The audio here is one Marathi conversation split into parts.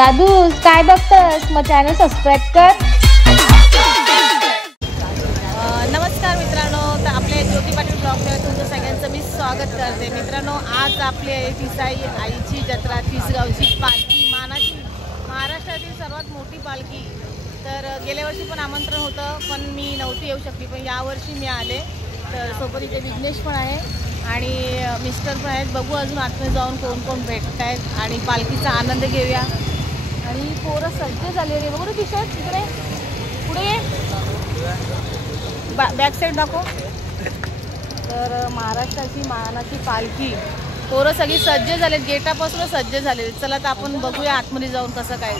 दादू काय बघतस, मग चॅनल सबस्क्राईब कर। नमस्कार मित्रांनो, तर आपल्या ज्योती पाटील ब्लॉगमध्ये तुमचं सगळ्यांचं मी स्वागत करते। मित्रांनो, आज आपली तिसाई आईची जत्रा, तिसगावची पालखी, मानाची महाराष्ट्रातील सर्वात मोठी पालखी। तर गेल्या वर्षी पण आमंत्रण होतं, पण मी नव्हती येऊ शकली, पण यावर्षी मी आले। तर सोबत इथे विघ्नेश पण आहे आणि मिस्टर पण आहेत। बघू अजून आतमध्ये जाऊन कोण कोण भेटत आहेत आणि पालखीचा आनंद घेऊया। आणि पोरं सज्ज झाले रे, बघू टी शर्ट तिकडे पुढे ये, बॅक साईड दाखव। तर महाराष्ट्राची मानाची पालखी, पोरं सगळी सज्ज झालेत, गेटापासून सज्ज झालेत। चला तर आपण बघूया आतमध्ये जाऊन कसं काय।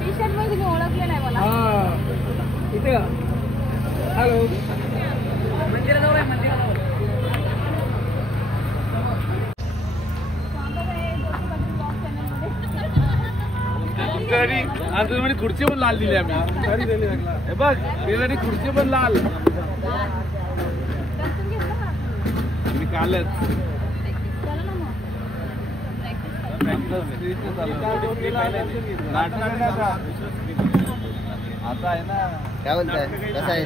टी शर्ट मध्ये तुम्ही ओळखले नाही मला। इथे हॅलो, मंदिराजवळ आहे, मंदिराजवळ। आणि खुर्ची पण लाल दिली आम्ही, हे बघ त्यासाठी खुर्ची पण लाल मी कालच। आता आहे ना, काय बोलताय, कसं आहे?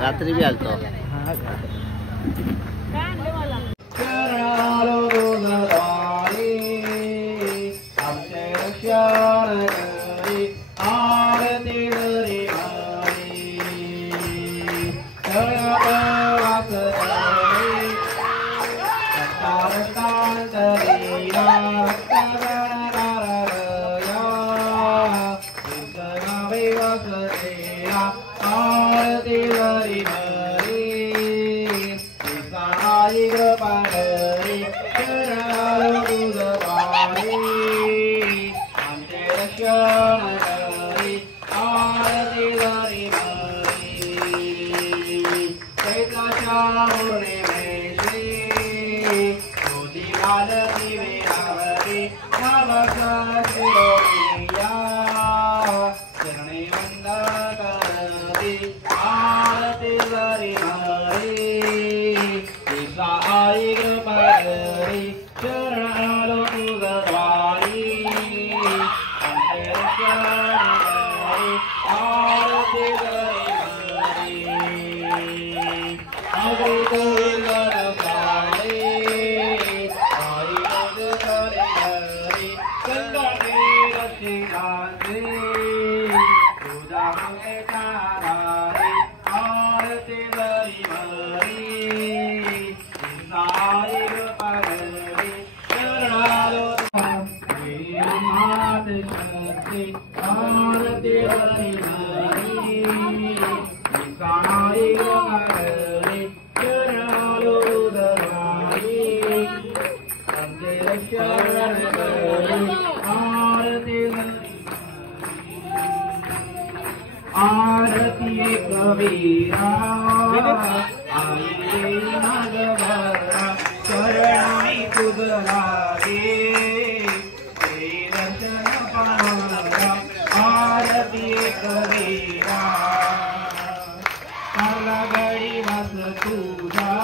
रात्री बी आलतो। आरती कबीरा आई नागवरा चरणी तुझला गे दर्शन पाहरा। आरती कबीरा आला गडी वास तुझा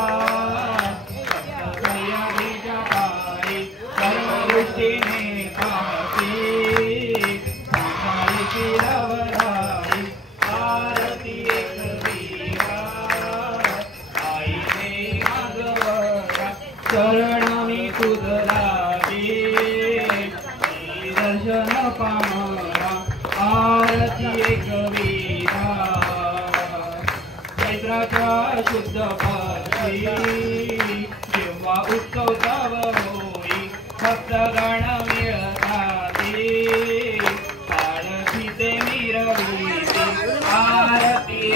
सया बीजा पायी सर्व दृष्टीने पाहते किरवराई। आरती कबीरा आईने नागवरा चरणी तुझला गे दर्शन पाहरा। आरती कबीरा चैत्राच्या शुद्ध पाशी जेव्हा उत्सव तव होई भक्तगण मिळताते आरतीचे मिरविते। आरती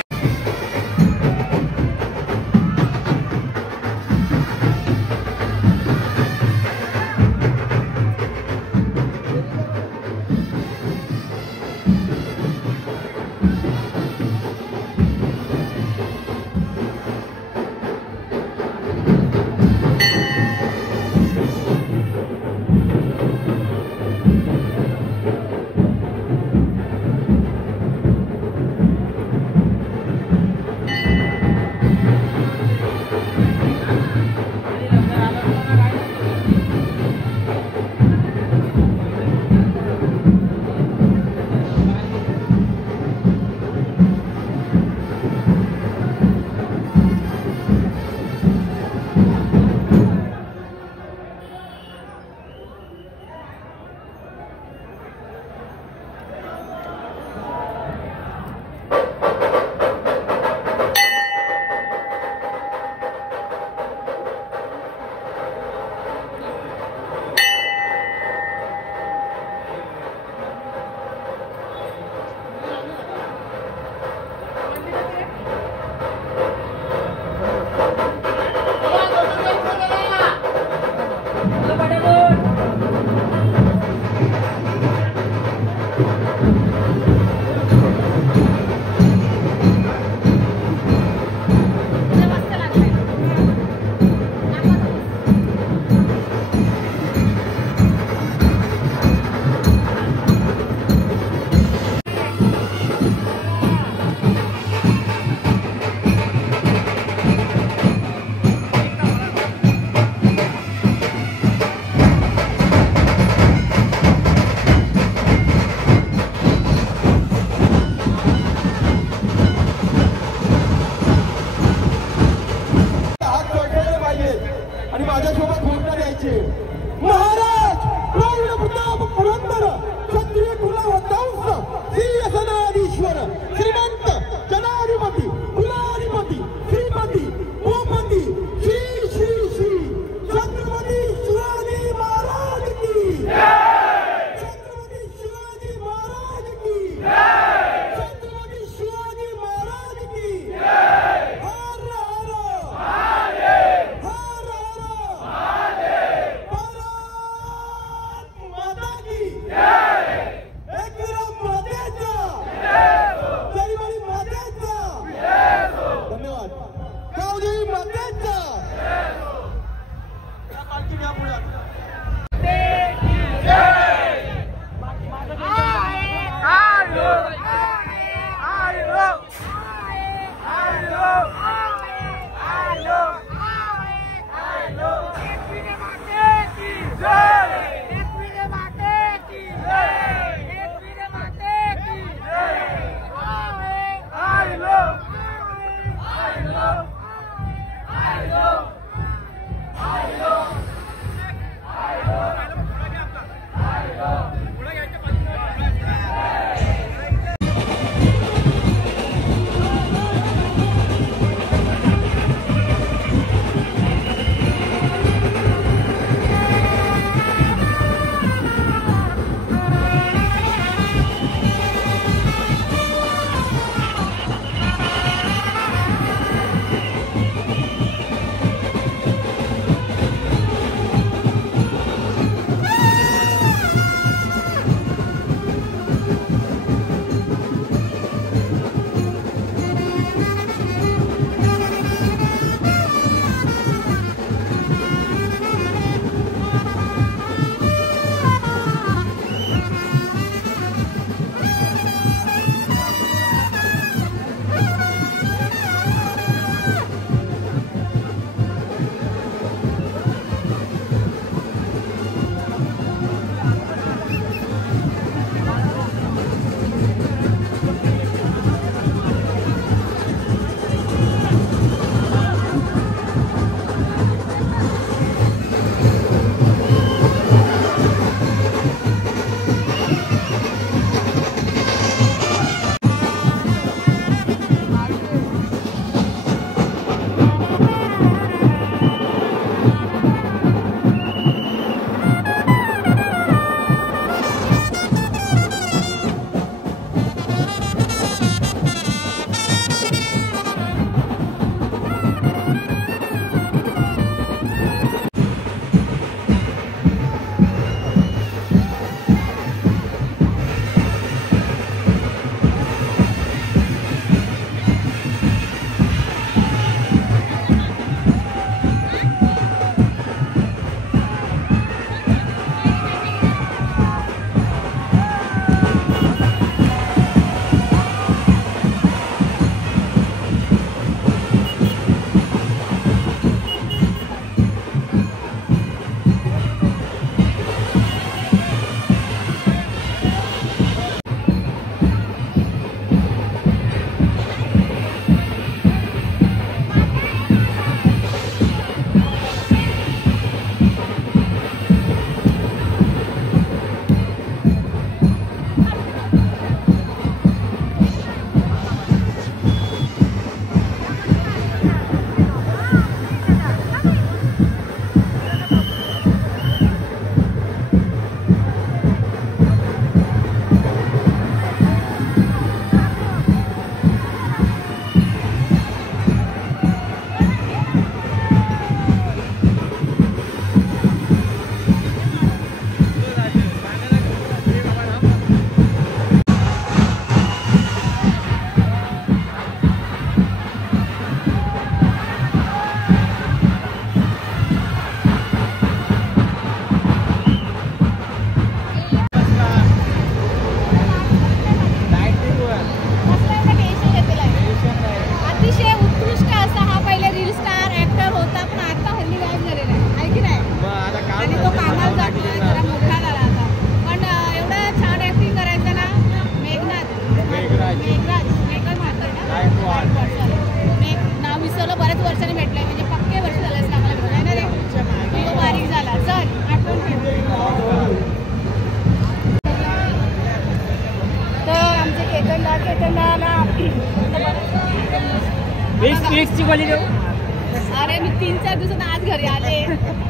अरे मी 3-4 दिवसांना आज घरी आले,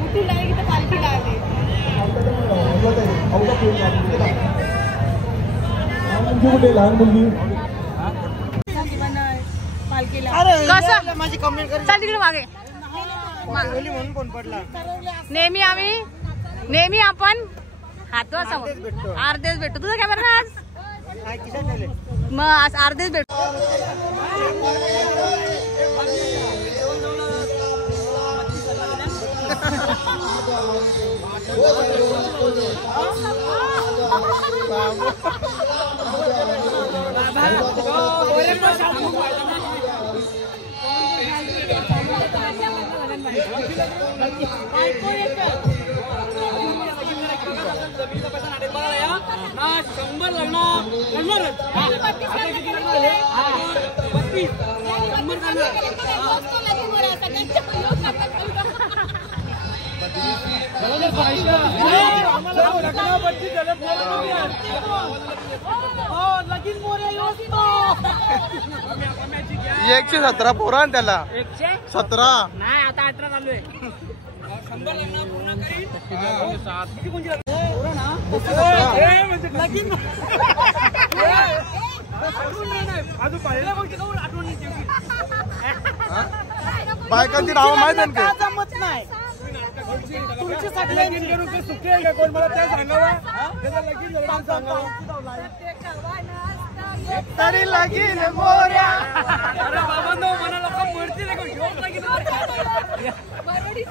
उठून लागले की तर पालखीला आले. लहान मुलगी कसं माझी कमेंट कर. चल तिकडे मागे. म्हणून कोण पडला. नेहमी आपण हातवर समोर अर्धेच भेटतो. तुझं काय बरं आज मग आज अर्धेच भेटतो. ये 117 पोरा त्याला 117 नाही आता 18 चालू आहे. 100 लग्न पूर्ण बायकांची नावं माहित आहे का? जमत नाही. तुमचे सगळे सुखे आहे का कोण मला त्या सांगावा. तरी लगीन मोऱ्या. अरे बाबा नो मला लोक मरतील.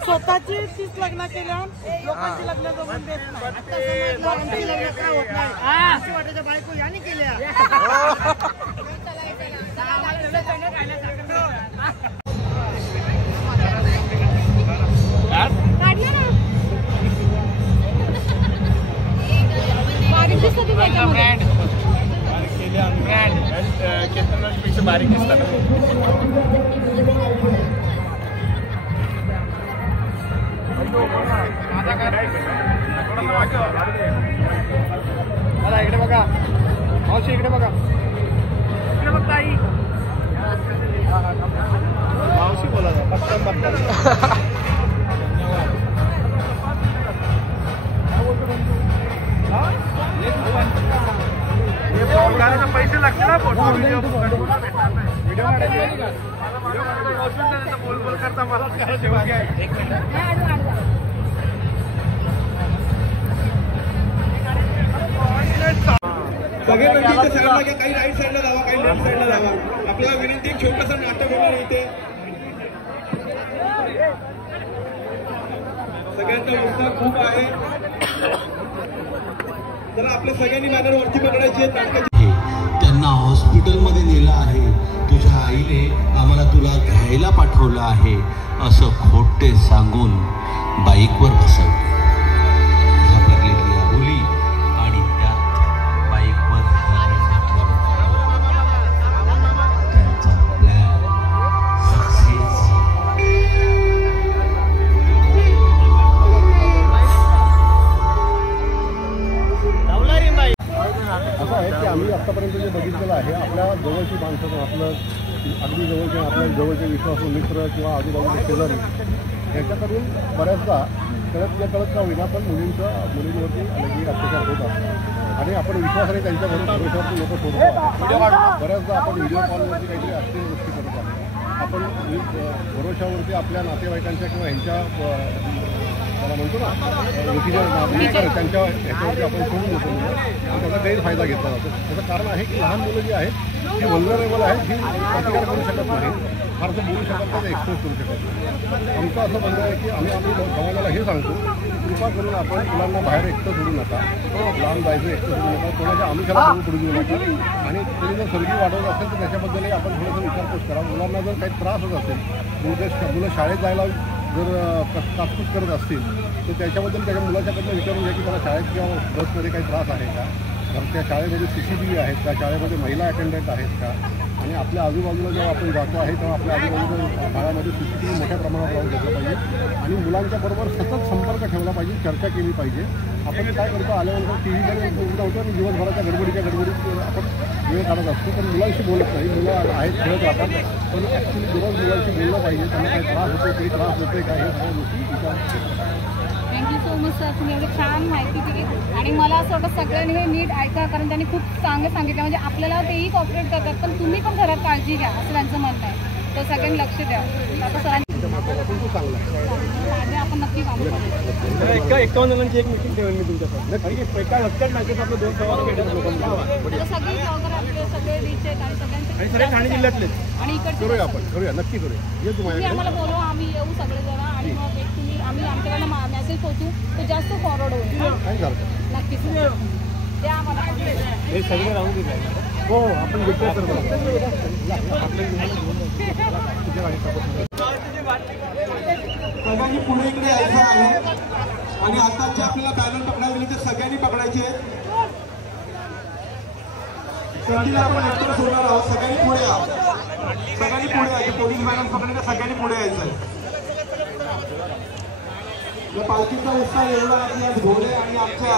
स्वतःची 30 लग्न केल्या लोकांची लग्न जमून देत नाही. लोकांची लग्न काय होत नाही. अशी वाटायच्या बायको याने केल्या. पेक्षा बारीक दिसतात. इकडे बघा मावशी, इकडे बघा. इकडे बघ ताई. मावशी बोला पैसे लागतात ना फोटो व्हिडिओ बोल करता मला सगळे म्हणजे सगळ्यांना काही राईट साईडला जावा, काही लेफ्ट साईडला जावा. आपल्याला विनंती एक छोटंसं नाटक होणार इथे. सगळ्यांचा उत्साह खूप आहे. जरा आपल्या सगळ्यांनी बॅनर वरती पकडायची आहेत नाटकाची. त्यांना हॉस्पिटलमध्ये नेलं आहे. तुझ्या आईने आम्हाला तुला घ्यायला पाठवलं आहे असं खोटे सांगून बाईकवर बसवलं. घाबरलेली अबोली आणि त्यात बाईकवर त्यांचा प्लॅन सक्सेस. असं आहे की आम्ही आत्तापर्यंत जे बघितलेलं आहे, आपल्या जवळची माणसं, आपलं अगदी जवळचे, आपल्या जवळचे विश्वासू मित्र किंवा आजूबाजूचे शेजारी यांच्याकडून बऱ्याचदा कळत का होईना पण मुलींवरती अलगी अत्याचार होत असतात आणि आपण विश्वासाने त्यांच्याकडून भरोशावरती लोक सोडतो. बऱ्याचदा आपण व्हिडिओ कॉलवरती काहीतरी अश्लील गोष्टी करत आहोत. आपण भरोशावरती आपल्या नातेवाईकांच्या किंवा ह्यांच्या मला म्हणतो ना त्यांच्या ह्याच्यावरती आपण सोडून देतो आणि त्याचा गैरफायदा घेतला जातो. त्याचं कारण आहे की लहान मुलं जी आहेत ती व्हल्नरेबल आहेत, ही प्रतिकार करू शकत नाही, फारसं बोलू शकत नाही, एक्सप्रेस करू शकत नाही. आमचं असं म्हणणं आहे की आम्ही समाजाला हे सांगतो, कृपा करून आपण मुलांना बाहेर एकटं सोडू नका, लहान जायचं एकटं सोडू नका, कोणाच्या आमिषाला पडू देऊ नका आणि त्यांनी जर सर्गी वाढवत असेल तर त्याच्याबद्दलही आपण थोडंसं विचारपूस करा. मुलांना जर काही त्रास होत असेल, मुलं शाळेत जायला जर काटकूट करत असतील तर त्याच्याबद्दल त्याच्या मुलाच्याकडनं विचारून घ्या की त्याला शाळेत किंवा बसमध्ये काही त्रास आहे का, कारण त्या शाळेमध्ये CCTV आहेत का, शाळेमध्ये महिला अटेंडंट आहेत का, आणि आणि आपल्या आजूबाजूला जेव्हा आपण जातो आहे तेव्हा आपल्या आजूबाजूच्या काळामध्ये CCTV मोठ्या प्रमाणात लावून घेतलं पाहिजे आणि मुलांच्या बरोबर सतत संपर्क ठेवला पाहिजे, चर्चा केली पाहिजे. आपण काय करतो आल्यानंतर TV कडे होतो आणि दिवसभराच्या गडबडीत आपण वेळ काढत असतो, पण मुलांशी बोलत नाही. मुलं आहेत, खेळत राहतात, पण ॲक्च्युली दररोज मुलांशी बोललं पाहिजे. त्यांना काही त्रास होतो, काही त्रास होते काय, हे सगळ्या गोष्टी विचार. थँक्यू सो मच सर, तुम्ही एवढी छान माहिती दिली आणि मला असं वाटतं सगळ्यांनी हे नीट ऐका, कारण त्यांनी खूप चांगलं सांगितलं. म्हणजे आपल्याला तेही कॉपरेट करतात, पण तुम्ही पण घरात काळजी घ्या असं त्यांचं म्हणणं आहे. तर सगळ्यांनी लक्ष द्या. आता सरांनी आपण नक्की काम करू. 51 जणांची एक मीटिंग ठेवेल मी तुमच्याकडे. एका लक्षात मॅचेस आपले 2 सवाल लोकांना सगळे जॉगर आपले सगळे रिच आहेत आणि सगळे ठाणे जिल्ह्यातले आणि इकडे करूया आपण, करूया, नक्की करूया. ये तुम्ही आम्हाला बोलवा, आम्ही येऊ सगळेजण आणि मग एक तुम्ही आम्ही आमच्याकडनं मेसेज पोहोचू तो जास्त फॉरवर्ड होईल. नक्कीच द्या आम्हाला. हे सगळे राहून दिले. हो आपण भेटूया सगळ्यांनी पुढे इकडे यायचं आहे आणि आता जे आपल्याला बॅनर पकडायला ते सगळ्यांनी पकडायचे आहेत. संधीला आपण एकत्र सोडणार आहोत. सगळ्यांनी पुढे या, सगळ्यांनी पुढे यायचे. पोलीस बॅनर पकडण्याचं सगळ्यांनी पुढे यायचं आहे. या पालखीचा उत्साह एवढा आहे आज घोडे आणि आमच्या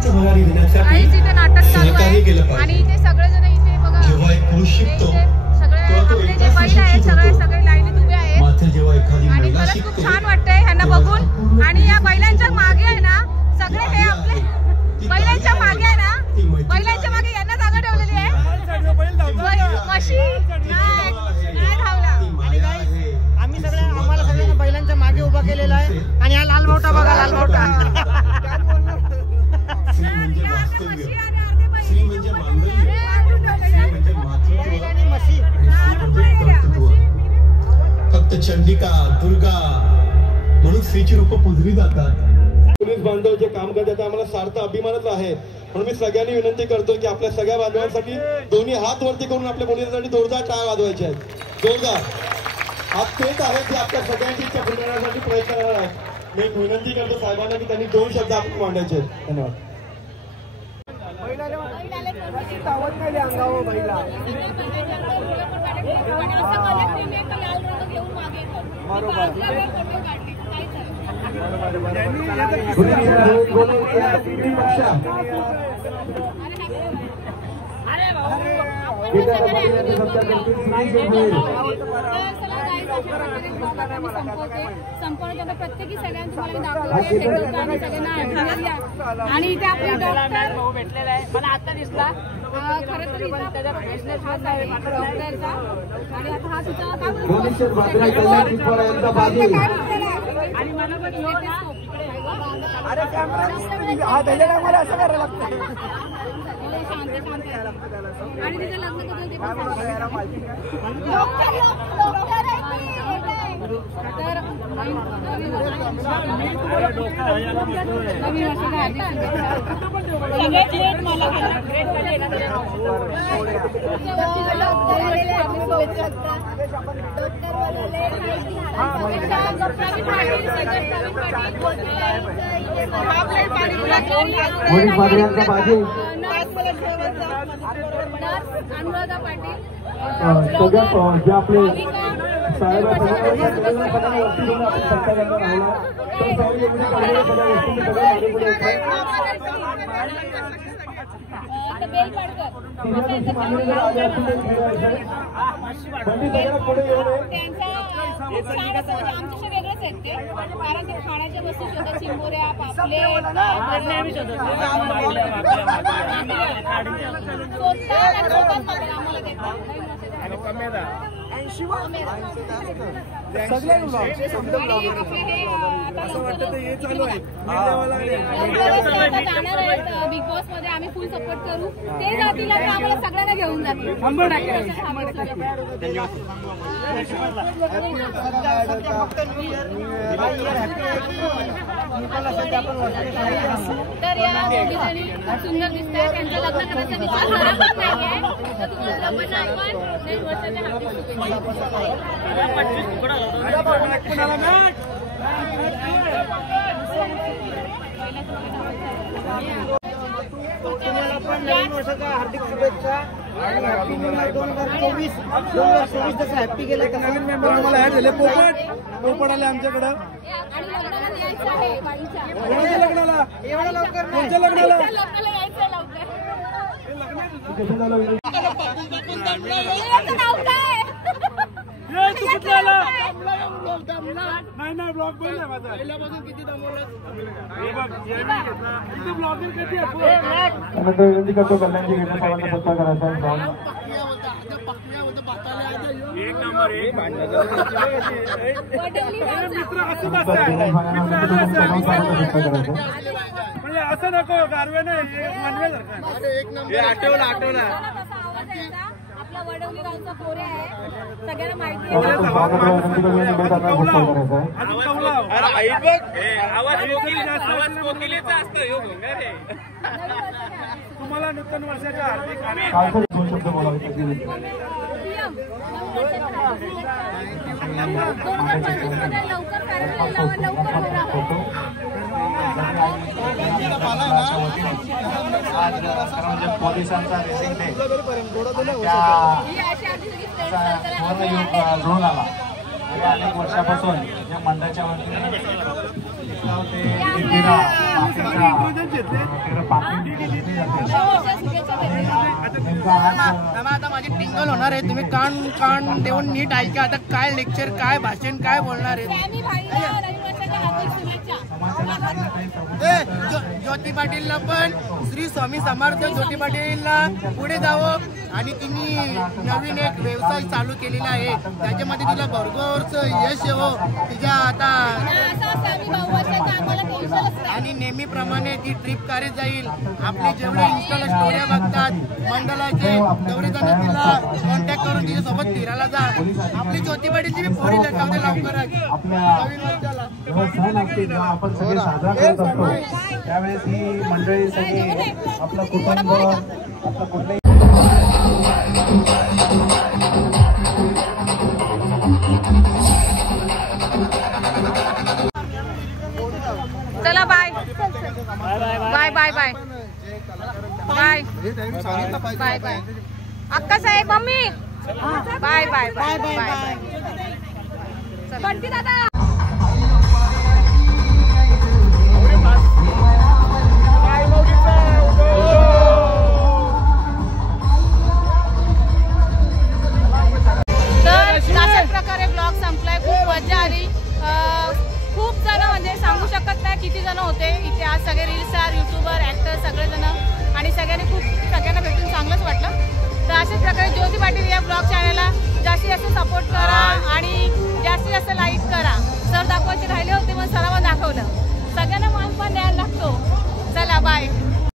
इथे नाटक चालू आहे आणि इथे सगळेजण इथे बघा जेव्हा एक पुरुष शिकतो सगळे आपले जे बैल आहेत सगळे लाईनीत उभे आहेत जेव्हा एखादी आणि महिला खरंच खूप शिकते छान वाटतंय ह्यांना बघून. आणि या बैलांच्या मागे आहे ना सगळे हे आपले बैलांच्या मागे आहे ना, बैलांच्या मागे यांना जागा ठेवलेली आहे. म्हशी नाही धावला. आम्ही आम्हाला सगळ्यांना बैलांच्या मागे उभा केलेला आहे आणि हा लाल भावटा बघा, लाल भावटा. म्हणजे वास्तव्य, श्री म्हणजे मांगल्य, श्री म्हणजे मातृत्व, फक्त चंडिका दुर्गा म्हणून स्त्रीची रूप पूजली जातात. पोलीस बांधव जे काम करतात आम्हाला सार्थ अभिमानच आहे. म्हणून मी सगळ्यांनी विनंती करतो की आपल्या सगळ्या बांधवांसाठी दोन्ही हात वरती करून आपल्या पोलिसांसाठी जोरदार टाळ्या वाजवायच्या आहेत. जोरदार हात तेच आहेत जे आपल्या सगळ्यांची इच्छा पूर्ण करण्यासाठी प्रयत्न करणार आहेत. मी विनंती करतो साहेबांना की त्यांनी 2 शब्द आपण मांडायचे आहेत. धन्यवाद. संपूर्ण प्रत्येकी सगळ्यांना आणि इथे आपले डॉक्टर भेटलेला आहे. मला आता दिसला खरं तर त्याचा प्रोफेशनल हाच आहे डॉक्टरचा. आणि आता हा तुझा आणि मला आणि तिचं लग्न करून ते नवीन वर्षाच्या हार्दिक अनुराधा पाटील सगळ्यात जे आपले साहेब आमच्याशी वेगळंच आहेत ते, कारण ते खाण्याच्या वस्तू शोधतात, चिंबोऱ्या, पापले बिग बॉस मध्ये आम्ही फुल सपोर्ट करू. ते जातील आणि आम्हाला सगळ्यांना घेऊन जातील. तर या दोघीजणी खूप सुंदर दिसत आहे. त्यांचं लग्न करायचा विचार झाला पण नाहीये. तर तुम्हाला लग्न नाही पण 9 वर्षाच्या हार्दिक शुभेच्छा. हॅपी गेलं नवीन मेंबर आम्हाला ऍड झाले. पोपट आले आमच्याकडं. आणि लग्नाला यायचं आहे बाईच्या. कोणाच्या लग्नाला? एवढं लवकर नाही. कोणत्या लग्नाला? लग्नाला यायचं लवकर. तू कुठला आला? नाही ब्लॉग बंद आहे माझा. पहिल्यापासून किती दमवलं? हे बघ इथे ब्लॉगिंग कधी आहे? विनंती करतो कल्याणची घेतली सर्वांना सत्कार करायचा. एक नंबर एक मित्र असं म्हणजे असं नको गारवे नाही आठवलं आपला वडवली गावचा पोरे आहे सगळ्यांना माहिती आहे. तुम्हाला नूतन वर्षाच्या हार्दिक लवकर पोलिसांचा रेसिंग डे घेऊन आला. अनेक वर्षापासून या मंडळाच्या वतीने आता माझी टिंगल होणार आहे. तुम्ही कान देऊन नीट ऐका. आता काय लेक्चर, काय भाषण, काय बोलणार आहे. ज्योती पाटीलला पण श्री स्वामी समर्थ ज्योती पाटीलला पुढे जावं आणि तिने नवीन एक व्यवसाय चालू केलेला आहे. त्याच्यामध्ये तिला भरघोस यश येवो. तिच्या आता आणि नेहमीप्रमाणे ती ट्रिप करत जाईल. आपले जेवढे इन्स्टाला स्टोऱ्या बघतात मंडळाचे तेवढे जण तिला कॉन्टॅक्ट करून तिच्यासोबत फिरायला जा. आपली ज्योती पाटीलची मी पोरी लटकावते लवकरच नवीन वर्षाला. आपण सगळे साजरा करत असतो त्यावेळेस ही मंडळी सगळी आपलं कुटुंब आपलं कुठलंही चला bye bye bye bye bye bye bye अक्का साहेब mummy bye bye bye bye bye Bunty दादा. खूप जण म्हणजे सांगू शकत नाही किती जण होते इथे आज. सगळे रील स्टार, युट्यूबर, ऍक्टर सगळेजण आणि सगळ्यांना भेटून चांगलंच वाटलं. तर अशाच प्रकारे ज्योती पाटील या ब्लॉग चॅनलला जास्तीत जास्त सपोर्ट करा आणि जास्तीत जास्त लाईक करा. सर दाखवायचे राहिले होते पण सरांना दाखवलं. सगळ्यांना मान पण द्यायला लागतो. चला बाय.